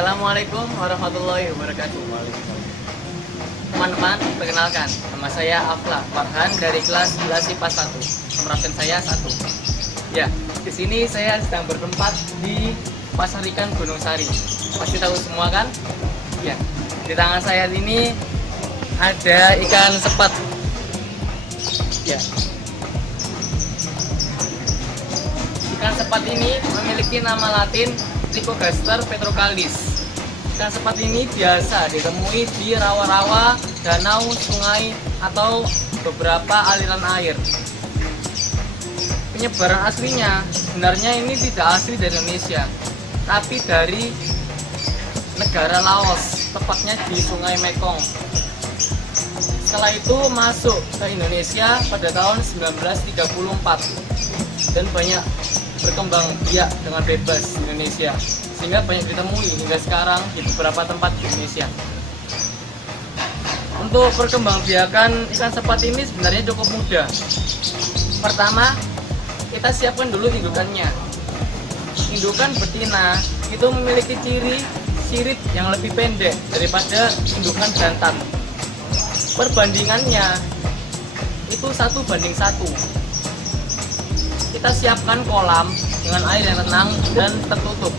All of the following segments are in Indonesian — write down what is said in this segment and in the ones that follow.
Assalamualaikum warahmatullahi wabarakatuh. Teman-teman, perkenalkan, nama saya Afla Farhan dari kelas 11 IPA 1. Nomor absen saya 1. Ya, di sini saya sedang bertempat di Pasar Ikan Gunung Sari. Pasti tahu semua kan? Ya, di tangan saya ini ada ikan sepat. Ya, ikan sepat ini memiliki nama latin Trichogaster petrocalis. Ikan sepat ini biasa ditemui di rawa-rawa, danau, sungai, atau beberapa aliran air. Penyebaran aslinya sebenarnya ini tidak asli dari Indonesia, tapi dari negara Laos, tepatnya di Sungai Mekong. Setelah itu masuk ke Indonesia pada tahun 1934 dan banyak berkembang biak dengan bebas di Indonesia, sehingga banyak ditemui hingga sekarang di beberapa tempat di Indonesia. Untuk perkembangbiakan ikan sepat ini sebenarnya cukup mudah. Pertama, kita siapkan dulu indukannya. Indukan betina itu memiliki ciri sirip yang lebih pendek daripada indukan jantan. Perbandingannya itu 1:1. Kita siapkan kolam dengan air yang tenang dan tertutup.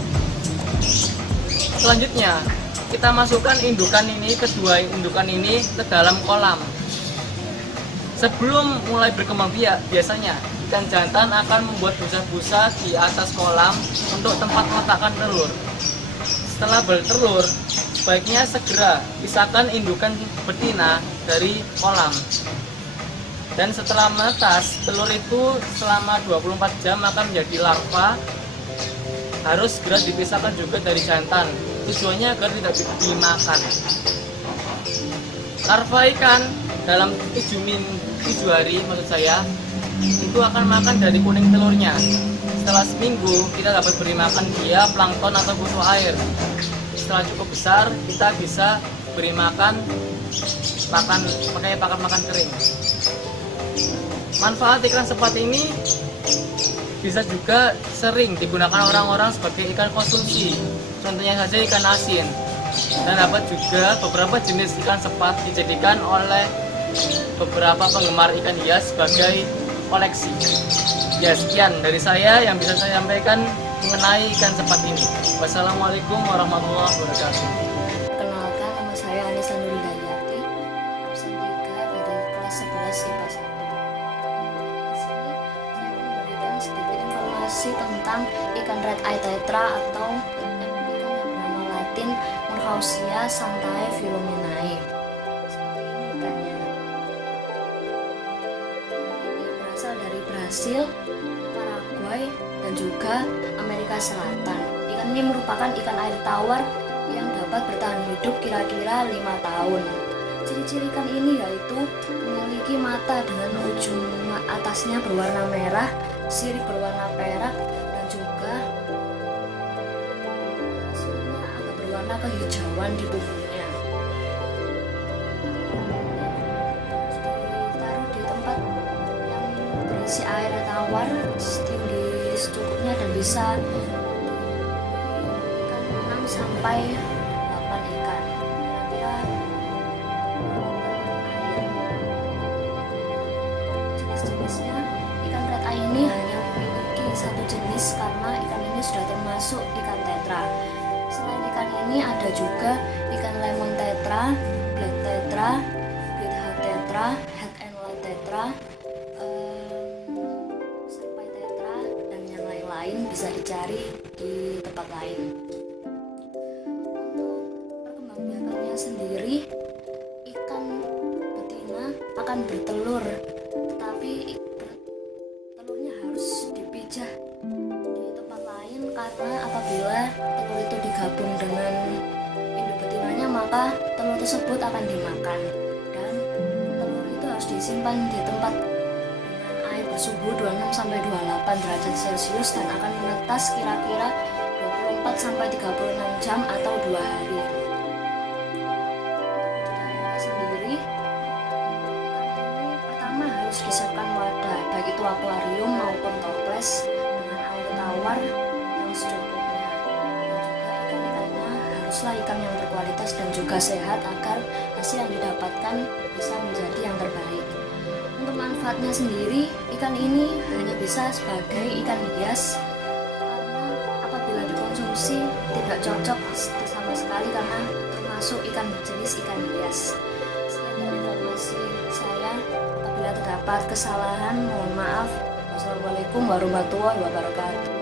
Selanjutnya, kita masukkan kedua indukan ini ke dalam kolam. Sebelum mulai berkembang biak, biasanya ikan jantan akan membuat busa-busa di atas kolam untuk tempat meletakkan telur. Setelah bertelur, sebaiknya segera pisahkan indukan betina dari kolam. Dan setelah menetas, telur itu selama 24 jam akan menjadi larva. Harus segera dipisahkan juga dari jantan. Tujuannya agar tidak dimakan. Larva ikan dalam 7 hari maksud saya, itu akan makan dari kuning telurnya. Setelah seminggu, kita dapat beri makan dia plankton atau busuk air. Setelah cukup besar, kita bisa beri makan pakai pakan makan kering. Manfaat ikan sepat ini bisa juga sering digunakan orang-orang sebagai ikan konsumsi, contohnya saja ikan asin. Dan dapat juga beberapa jenis ikan sepat dijadikan oleh beberapa penggemar ikan hias sebagai koleksi. Ya, sekian dari saya yang bisa saya sampaikan mengenai ikan sepat ini. Wassalamualaikum warahmatullahi wabarakatuh. Perkenalkan, nama saya Anissa Nurhidayati, absen 3 dari kelas 11 IPA 1. Di sini saya memberikan sedikit informasi tentang ikan red eye tetra atau ikan yang bernama latin Murhausia santae philomenae. Seperti ini ikannya. Ini berasal dari Brasil, Paraguay, dan juga Amerika Selatan. Ikan ini merupakan ikan air tawar yang dapat bertahan hidup kira-kira 5 tahun. Ciri-ciri ikan ini yaitu memiliki mata dengan ujung atasnya berwarna merah, sirip berwarna perak, dan juga hasilnya agak berwarna kehijauan di tubuhnya. Ditaruh di tempat yang berisi air tawar setinggi secukupnya dan bisa ikan 6 sampai 8 ikan. Kira-kira air. Jenis-jenisnya, ikan red eye ini hanya memiliki satu jenis karena ikan ini sudah termasuk ikan tetra. Selain ikan ini ada juga ikan lemon tetra, black tetra, beethead tetra, head and light tetra, sampai tetra, dan yang lain-lain bisa dicari di tempat lain. Untuk perkembangbiakannya sendiri, ikan betina akan bertelur, tetapi telurnya harus dipijah di tempat lain karena apabila telur itu digabung dengan induk betinanya maka telur tersebut akan dimakan, dan telur itu harus disimpan di tempat dengan air bersuhu 26-28 derajat Celcius dan akan menetas kira-kira 24-36 jam atau 2 hari. Budidayanya sendiri, ini pertama harus disiapkan wadah, baik itu akuarium maupun toples dengan air tawar yang secukupnya, dan juga ikan-ikannya harus haruslah ikan yang berkualitas dan juga sehat agar hasil yang didapatkan bisa menjadi yang terbaik. Untuk manfaatnya sendiri, ikan ini hanya bisa sebagai ikan hias karena apabila dikonsumsi tidak cocok sama sekali karena termasuk ikan jenis ikan hias. Sekian dari informasi saya. Apabila terdapat kesalahan, mohon maaf. Wassalamualaikum warahmatullahi wabarakatuh.